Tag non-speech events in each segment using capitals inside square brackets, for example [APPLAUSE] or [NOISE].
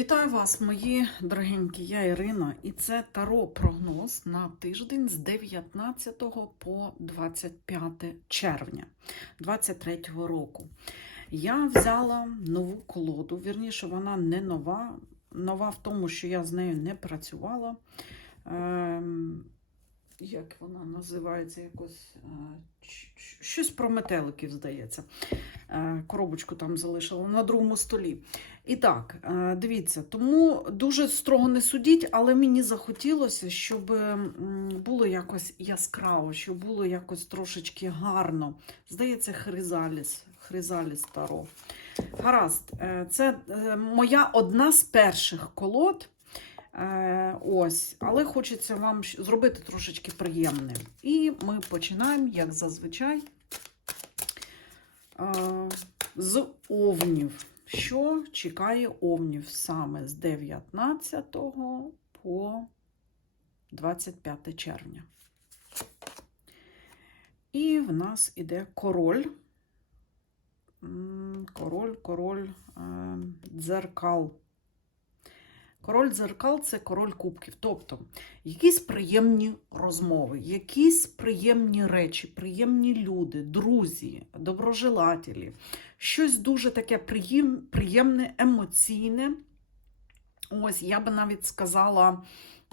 Вітаю вас, мої дорогенькі, я Ірина, і це таро прогноз на тиждень з 19 по 25 червня 2023 року. Я взяла нову колоду, вірніше, вона не нова. Нова в тому, що я з нею не працювала. Ем, як вона називається якось? е, Щось про метеликів, здається. Е, Коробочку там залишила на другому столі. І так, е, дивіться, тому дуже строго не судіть, але мені захотілося, щоб було якось яскраво, щоб було якось трошечки гарно. Здається, хризаліс, хризаліс таро. Гаразд, е, це е, моя одна з перших колод. Ось, але хочеться вам зробити трошечки приємним. І ми починаємо, як зазвичай, з овнів. Що чекає овнів саме з 19 по 25 червня? І в нас іде король. Король, король е, дзеркал. Король дзеркал це король кубків. Тобто якісь приємні розмови, якісь приємні речі, приємні люди, друзі, доброжелателі. Щось дуже таке приєм, приємне, емоційне. Ось, я би навіть сказала,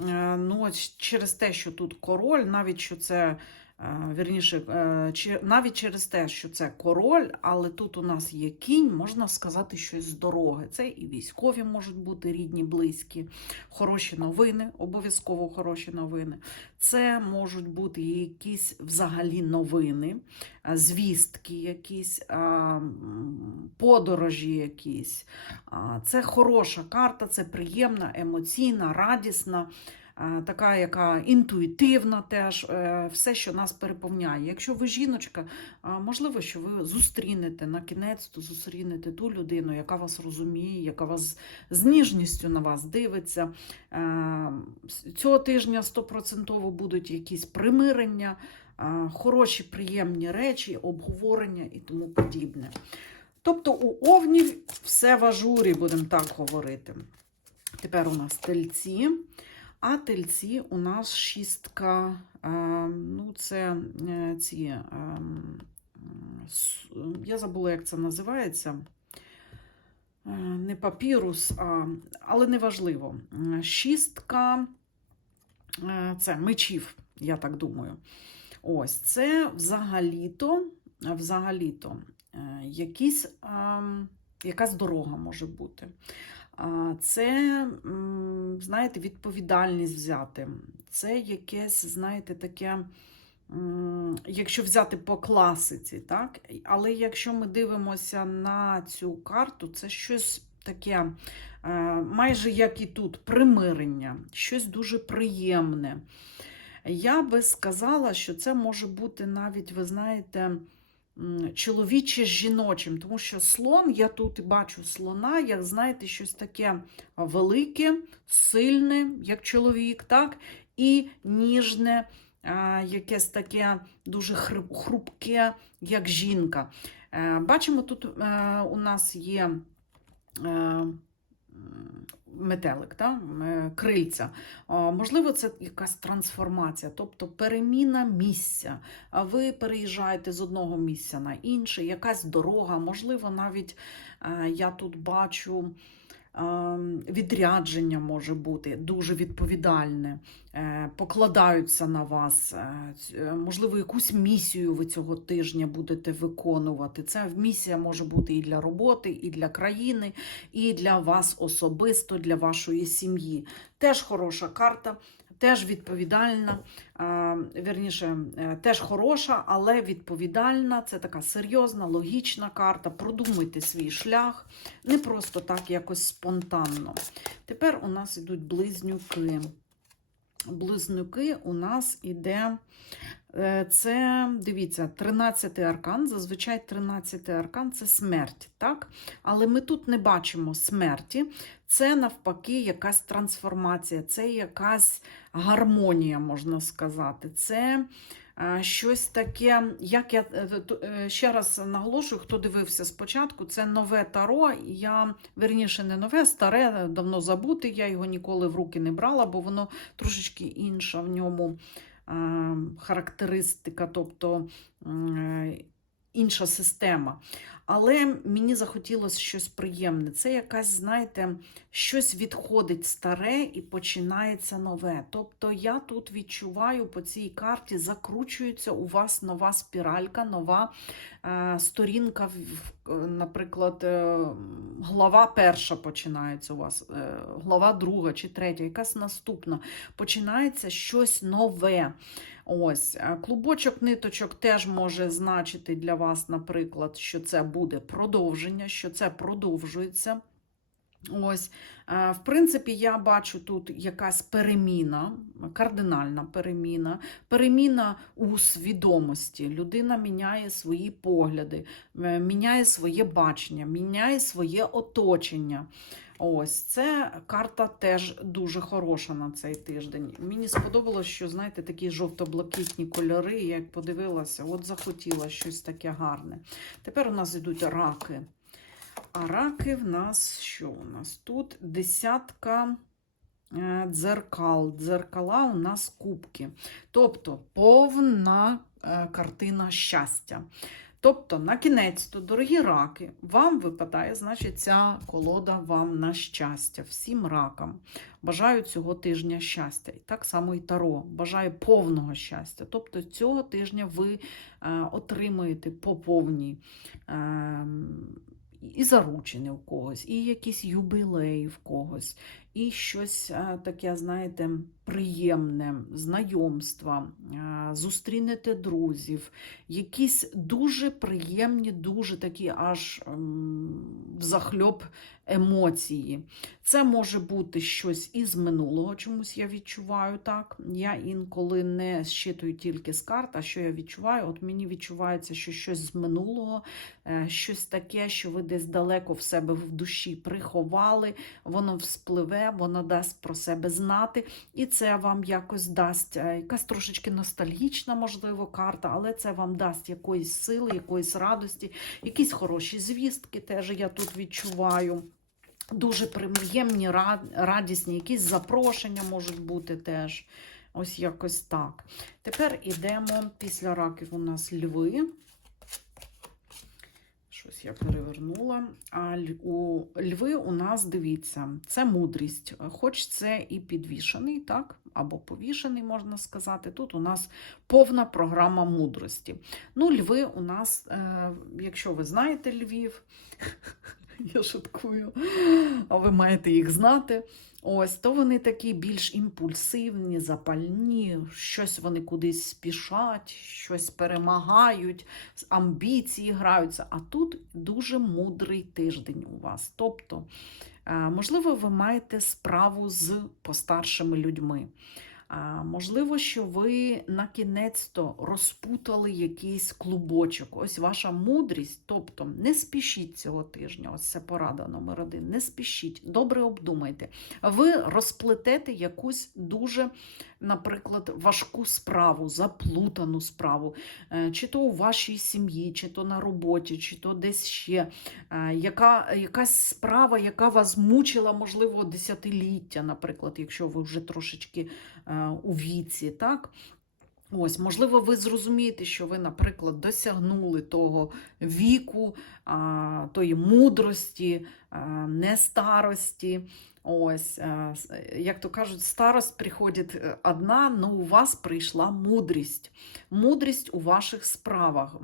е, ну, через те, що тут король, навіть що це. Е, Вірніше, е, навіть через те, що це король, але тут у нас є кінь, можна сказати щось з дороги. Це і військові можуть бути рідні, близькі, хороші новини, обов'язково хороші новини. Це можуть бути якісь взагалі новини, звістки, якісь подорожі якісь. Це хороша карта, це приємна, емоційна, радісна. А, Така, яка інтуїтивна теж, е, все, що нас переповняє. Якщо ви жіночка, можливо, що ви зустрінете на кінець, то зустрінете ту людину, яка вас розуміє, яка вас з ніжністю на вас дивиться. Е, Цього тижня стопроцентово будуть якісь примирення, е, хороші, приємні речі, обговорення і тому подібне. Тобто у овнів все в ажурі, будемо так говорити. Тепер у нас тельці. А тельці у нас шістка, е, ну це е, ці, е, я забула, як це називається. Не папірус, а, але неважливо. Шістка це мечів, я так думаю. Ось це взагалі-то, взагалі-то якісь, ем, якась дорога може бути. Це, знаєте, відповідальність взяти. Це якесь, знаєте, таке, якщо взяти по класиці, так? Але якщо ми дивимося на цю карту, це щось таке, е, майже як і тут, примирення, щось дуже приємне. Я би сказала, що це може бути навіть, ви знаєте, чоловіче з жіночим, тому що слон, я тут бачу слона, як знаєте, щось таке велике, сильне, як чоловік, так? і ніжне, якесь таке дуже хрупке, як жінка. Е, Бачимо, тут е, у нас є. Метелик, та? е, крильця. Можливо, це якась трансформація, тобто переміна місця. Ви переїжджаєте з одного місця на інше, якась дорога, можливо, навіть е, я тут бачу. Е, Відрядження може бути дуже відповідальне, е, покладаються на вас. е, е, Можливо, якусь місію ви цього тижня будете виконувати. Ця місія може бути і для роботи, і для країни, і для вас особисто, для вашої сім'ї. Теж хороша карта, теж відповідальна, а, вірніше, е, теж хороша, але відповідальна. Це така серйозна, логічна карта. Продумуйте свій шлях, не просто так якось спонтанно. Тепер у нас ідуть близнюки. Близнюки у нас іде. е, Це, дивіться, 13 аркан. Зазвичай 13 аркан це смерть, так? Але ми тут не бачимо смерті. Це навпаки якась трансформація, це якась гармонія, можна сказати. Це е, щось таке, як я е, е, ще раз наголошую, хто дивився спочатку, це нове таро. Я верніше не нове, старе, давно забуте. Я його ніколи в руки не брала, бо воно трошечки інша в ньому характеристика, тобто інша система. Але мені захотілося щось приємне. Це якась, знаєте, щось відходить старе і починається нове. Тобто я тут відчуваю по цій карті, закручується у вас нова спіралька, нова е, сторінка, в- наприклад, е, глава перша починається у вас, е, глава друга чи третя, якась наступна. Починається щось нове. Ось е, клубочок ниточок теж може значити для вас, наприклад, що це буде продовження, що це продовжується. Ось, е, в принципі, я бачу тут якась переміна, кардинальна переміна, переміна у свідомості. Людина міняє свої погляди, е, міняє своє бачення, міняє своє оточення. Ось це карта теж дуже хороша на цей тиждень. Мені сподобалось, що знаєте, такі жовто-блакитні кольори. Як подивилася, от захотіла щось таке гарне. Тепер у нас йдуть раки. А раки в нас що у нас тут? Десятка е, дзеркал. Дзеркала у нас кубки. Тобто повна е, картина щастя. Тобто, на кінець, то, дорогі раки, вам випадає, значить, ця колода вам на щастя, всім ракам. Бажаю цього тижня щастя. І так само і Таро. Бажаю повного щастя. Тобто цього тижня ви е, отримаєте по повній. Е, і заручини у когось, і якісь юбілей в когось, і щось е, таке, знаєте, приємне, знайомства, е, зустрінете друзів, якісь дуже приємні, дуже такі аж ем, емоції. Це може бути щось із минулого, чомусь я відчуваю так. Я інколи не щитую тільки з карт, а що я відчуваю? От мені відчувається, що щось з минулого, е, щось таке, що ви десь далеко в себе в душі приховали, воно вспливе, воно дасть про себе знати, і це вам якось дасть е, якась трошечки ностальгічна, можливо, карта, але це вам дасть якоїсь сили, якоїсь радості, якісь хороші звістки теж я тут відчуваю. Дуже приємні, радісні, якісь запрошення можуть бути теж. Ось якось так. Тепер ідемо після раків у нас льви. Щось я перевернула. А у льви у нас, дивіться, це мудрість. Хоч це і підвішений, так? Або повішений, можна сказати. Тут у нас повна програма мудрості. Ну, льви у нас, е, якщо ви знаєте Львів, [LAUGHS] я шуткую, а ви маєте їх знати. Ось, то вони такі більш імпульсивні, запальні, щось вони кудись спішать, щось перемагають, амбіції граються. А тут дуже мудрий тиждень у вас. Тобто, е, можливо, ви маєте справу з постаршими людьми. Можливо, що ви на кінець-то розпутали якийсь клубочок. Ось ваша мудрість. Тобто не спішіть цього тижня. Ось це порада номер один. Не спішіть, добре обдумайте. Ви розплетете якусь дуже, наприклад, важку справу, заплутану справу, Е, чи то у вашій сім'ї, чи то на роботі, чи то десь ще. Е, Яка, якась справа, яка вас мучила, можливо, десятиліття, наприклад, якщо ви вже трошечки е, у віці, так? Ось, можливо, ви зрозумієте, що ви, наприклад, досягнули того віку, тої мудрості, а, не старості. Ось, е, як то кажуть, старость приходить е, одна, але у вас прийшла мудрість. Мудрість у ваших справах.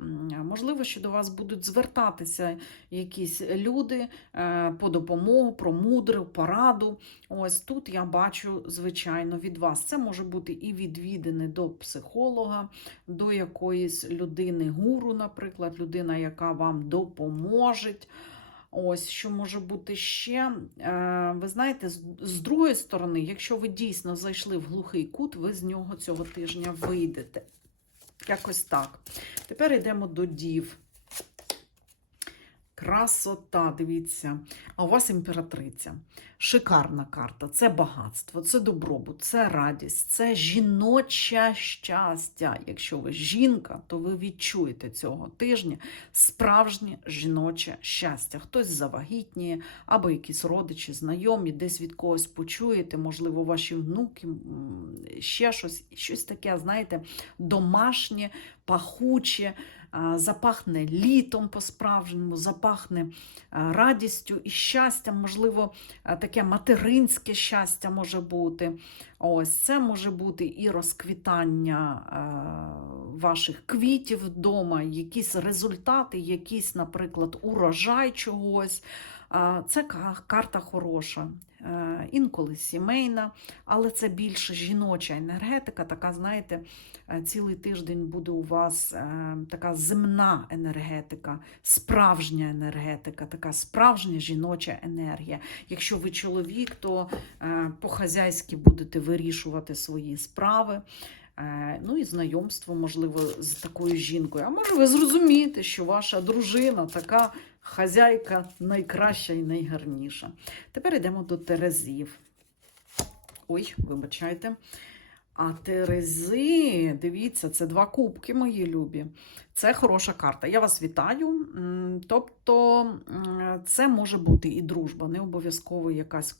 Можливо, що до вас будуть звертатися якісь люди е, по допомогу, про мудру пораду. Ось тут я бачу, звичайно, від вас. Це може бути і відвідини до психолога, до якоїсь людини гуру, наприклад, людина, яка вам допоможе. Ось, що може бути ще. Е, Ви знаєте, з, з другої сторони, якщо ви дійсно зайшли в глухий кут, ви з нього цього тижня вийдете. Якось так. Тепер йдемо до дів. Красота, дивіться. А у вас імператриця. Шикарна карта. Це багатство, це добробут, це радість, це жіноче щастя. Якщо ви жінка, то ви відчуєте цього тижня справжнє жіноче щастя. Хтось завагітніє, або якісь родичі, знайомі, десь від когось почуєте, можливо, ваші внуки, ще щось, щось таке, знаєте, домашнє, пахуче, запахне літом по-справжньому, запахне радістю і щастям, можливо, таке материнське щастя може бути. Ось це може бути і розквітання ваших квітів вдома, якісь результати, якийсь, наприклад, урожай чогось. Це карта хороша, е, інколи сімейна, але це більше жіноча енергетика. Така, знаєте, е, цілий тиждень буде у вас е, така земна енергетика, справжня енергетика, така справжня жіноча енергія. Якщо ви чоловік, то по-хазяйськи будете вирішувати свої справи. Ну і знайомство, можливо, з такою жінкою. А може, ви зрозумієте, що ваша дружина така хазяйка найкраща і найгарніша. Тепер йдемо до Терезів. Ой, вибачайте. А Терези, дивіться, це два кубки, мої любі. Це хороша карта. Я вас вітаю. Тобто, це може бути і дружба, не обов'язково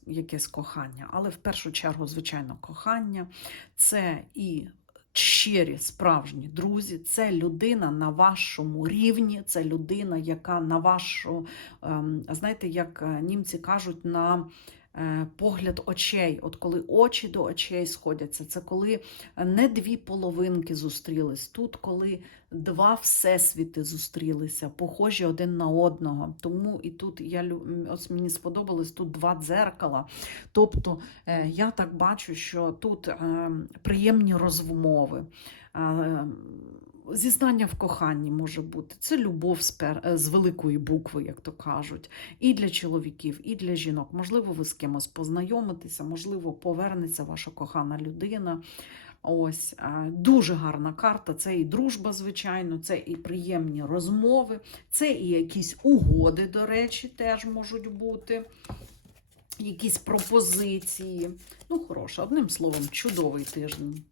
якесь кохання. Але в першу чергу, звичайно, кохання це і щирі справжні друзі, це людина на вашому рівні, це людина, яка на вашу, ем, знаєте, як е, німці кажуть, на погляд очей. От коли очі до очей сходяться, це коли не дві половинки зустрілись. Тут, коли два всесвіти зустрілися, похожі один на одного. Тому і тут я ось мені сподобалось тут два дзеркала. Тобто е, я так бачу, що тут е, приємні розмови. Зізнання в коханні може бути. Це любов е, з великої букви, як то кажуть, і для чоловіків, і для жінок. Можливо, ви з кимось познайомитеся, можливо, повернеться ваша кохана людина. Ось е, дуже гарна карта. Це і дружба, звичайно, це і приємні розмови, це і якісь угоди, до речі, теж можуть бути. Якісь пропозиції. Ну, хороше, одним словом, чудовий тиждень.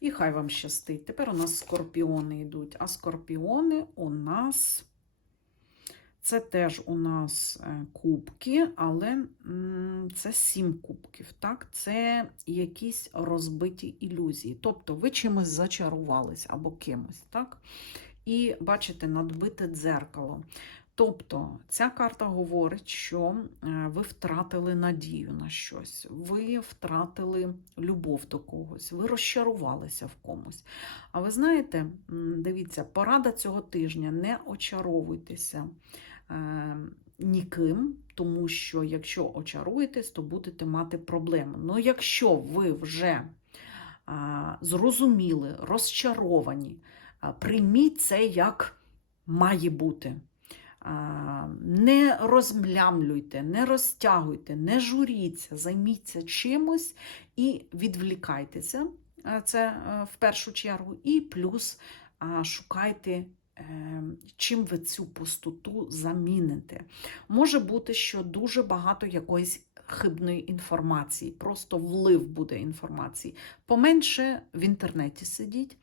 І хай вам щастить. Тепер у нас скорпіони йдуть. А скорпіони у нас це теж у нас е, кубки, але це сім кубків. Так? Це якісь розбиті ілюзії. Тобто ви чимось зачарувались або кимось. так? І бачите, надбите дзеркало. Тобто ця карта говорить, що е, ви втратили надію на щось, ви втратили любов до когось, ви розчарувалися в комусь. А ви знаєте, дивіться, порада цього тижня не очаровуйтеся е, ніким, тому що якщо очаруєтесь, то будете мати проблеми. Ну, якщо ви вже а, зрозуміли, розчаровані, прийміть це як має бути. Не розмлямлюйте, не розтягуйте, не журіться, займіться чимось і відвлікайтеся. Це е, в першу чергу. І плюс шукайте, е, чим ви цю пустоту заміните. Може бути, що дуже багато якоїсь хибної інформації, просто влив буде інформації. Поменше в інтернеті сидіть.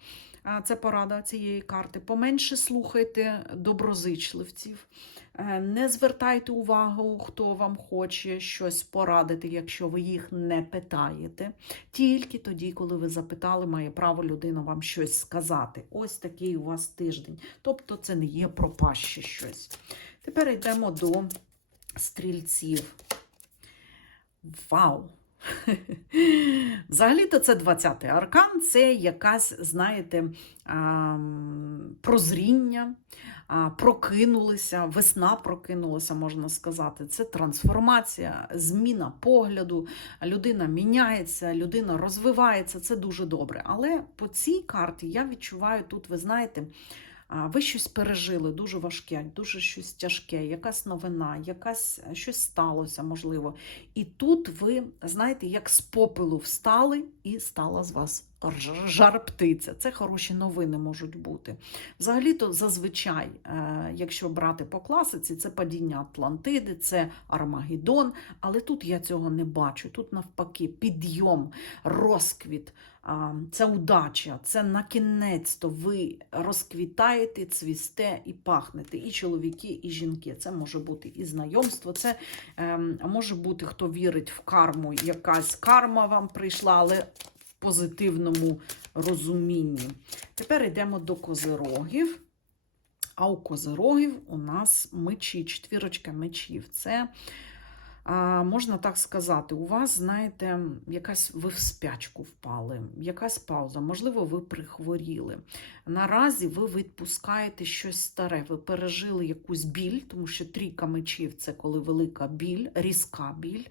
А, Це порада цієї карти. Поменше слухайте доброзичливців. Е, Не звертайте увагу, хто вам хоче щось порадити, якщо ви їх не питаєте. Тільки тоді, коли ви запитали, має право людина вам щось сказати. Ось такий у вас тиждень. Тобто це не є пропаще щось. Тепер йдемо до стрільців. Вау! [LAUGHS] Взагалі-то це 20-й аркан, це якась, знаєте, прозріння, прокинулися, весна прокинулася, можна сказати. Це трансформація, зміна погляду, людина міняється, людина розвивається, це дуже добре. Але по цій карті я відчуваю тут, ви знаєте, ви щось пережили дуже важке, дуже щось тяжке, якась новина, якась щось сталося, можливо. І тут ви, знаєте, як з попелу встали, і стала з вас Жар птиця. Це хороші новини можуть бути. Взагалі-то зазвичай, е, якщо брати по класиці, це падіння Атлантиди, це Армагеддон, але тут я цього не бачу. Тут навпаки підйом, розквіт, це удача, це на кінець-то ви розквітаєте, цвісте і пахнете. І чоловіки, і жінки. Це може бути і знайомство, це ем, може бути, хто вірить в карму, якась карма вам прийшла, але позитивному розумінні. Тепер йдемо до козирогів. А у козирогів у нас мечі, четвірочка мечів. Це, можна так сказати, у вас, знаєте, якась ви в спячку впали, якась пауза, можливо, ви прихворіли. Наразі ви відпускаєте щось старе, ви пережили якусь біль, тому що трійка мечів це коли велика біль, різка біль.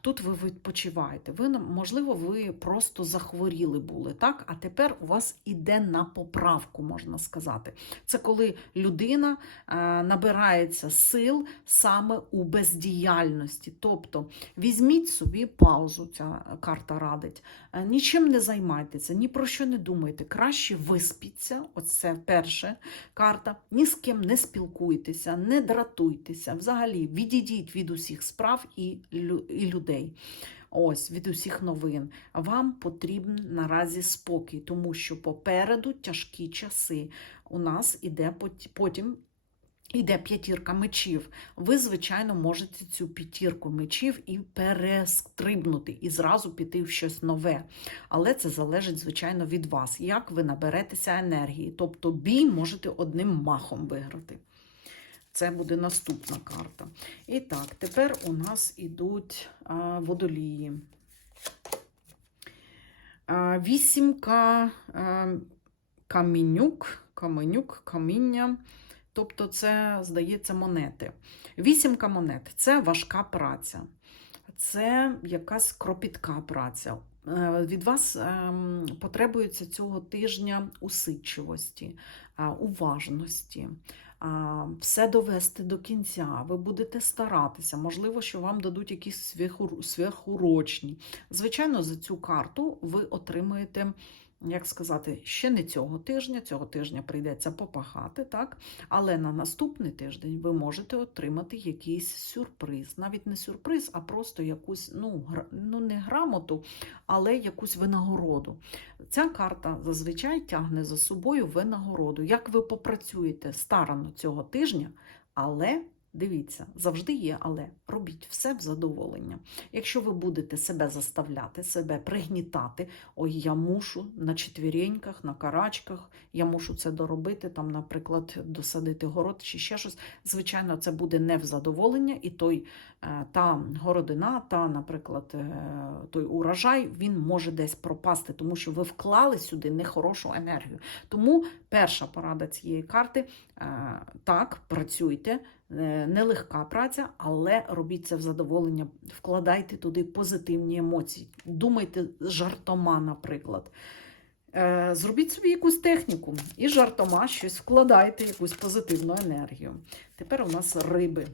Тут ви відпочиваєте. Ви, можливо, ви просто захворіли були, так? А тепер у вас іде на поправку, можна сказати. Це коли людина е, набирається сил саме у бездіяльності. Тобто візьміть собі паузу, ця карта радить. Е, Нічим не займайтеся, ні про що не думайте. Краще виспіться. Оце перша карта. Ні з ким не спілкуйтеся, не дратуйтеся. Взагалі відійдіть від усіх справ і, лю- і людей. Ось від усіх новин. Вам потрібен наразі спокій, тому що попереду тяжкі часи. У нас іде потім. Іде п'ятірка мечів. Ви, звичайно, можете цю п'ятірку мечів і перестрибнути, і зразу піти в щось нове. Але це залежить, звичайно, від вас, як ви наберетеся енергії. Тобто бій можете одним махом виграти. Це буде наступна карта. І так, тепер у нас ідуть водолії. Вісімка камінюк, каменюк, каміння. Тобто, це, здається, монети. Вісімка монет це важка праця, це якась кропітка праця. Е, Від вас ем, потребується цього тижня усидчивості, е, уважності, все довести до кінця. Ви будете старатися. Можливо, що вам дадуть якісь сверхурочні. Звичайно, за цю карту ви отримаєте. Як сказати, ще не цього тижня, цього тижня прийдеться попахати, так? Але на наступний тиждень ви можете отримати якийсь сюрприз. Навіть не сюрприз, а просто якусь, ну, гра- ну не грамоту, але якусь винагороду. Ця карта зазвичай тягне за собою винагороду. Як ви попрацюєте старано цього тижня, але дивіться, завжди є, але робіть все в задоволення. Якщо ви будете себе заставляти, себе пригнітати, ой, я мушу на четвіреньках, на карачках, я мушу це доробити, там, наприклад, досадити город чи ще щось. Звичайно, це буде не в задоволення, і той е, та городина, та, наприклад, е, той урожай, він може десь пропасти, тому що ви вклали сюди нехорошу енергію. Тому перша порада цієї карти е, так, працюйте. Е, Нелегка праця, але робіть це в задоволення, вкладайте туди позитивні емоції. Думайте жартома, наприклад. Е, Зробіть собі якусь техніку і жартома щось вкладайте, якусь позитивну енергію. Тепер у нас риби.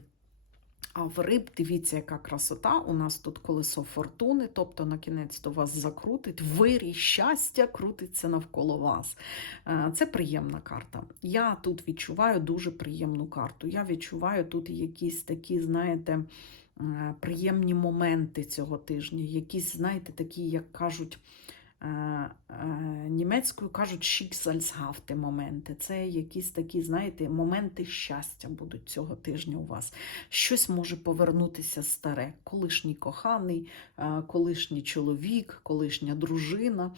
А в риб, дивіться, яка красота. У нас тут колесо фортуни, тобто на кінець до вас закрутить, вирій щастя крутиться навколо вас. Е, Це приємна карта. Я тут відчуваю дуже приємну карту. Я відчуваю тут якісь такі, знаєте, е, приємні моменти цього тижня. Якісь, знаєте, такі, як кажуть. Німецькою кажуть «Schicksalshafte» моменти. Це якісь такі, знаєте, моменти щастя будуть цього тижня у вас. Щось може повернутися старе. Колишній коханий, е, колишній чоловік, колишня дружина,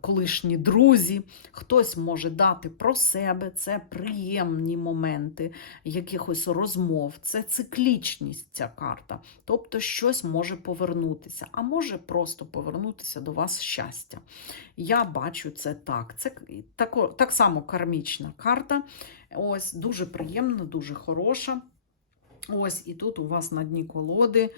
колишні друзі. Хтось може дати про себе. Це приємні моменти якихось розмов. Це циклічність ця карта. Тобто щось може повернутися, а може просто повернутися до вас щастя. Я бачу це так. Це тако, так само кармічна карта. Ось дуже приємна, дуже хороша. Ось, і тут у вас на дні колоди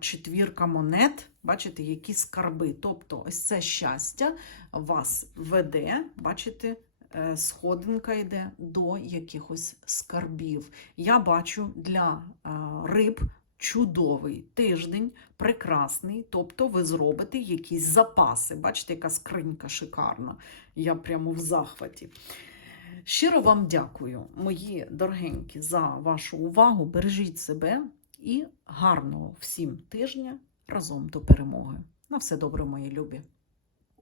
четвірка монет. Бачите, які скарби. Тобто, ось це щастя вас веде, бачите, е, сходинка йде до якихось скарбів. Я бачу для риб чудовий тиждень, прекрасний. Тобто ви зробите якісь запаси. Бачите, яка скринька шикарна. Я прямо в захваті. Щиро вам дякую, мої дорогенькі, за вашу увагу. Бережіть себе і гарного всім тижня разом до перемоги. На все добре, мої любі!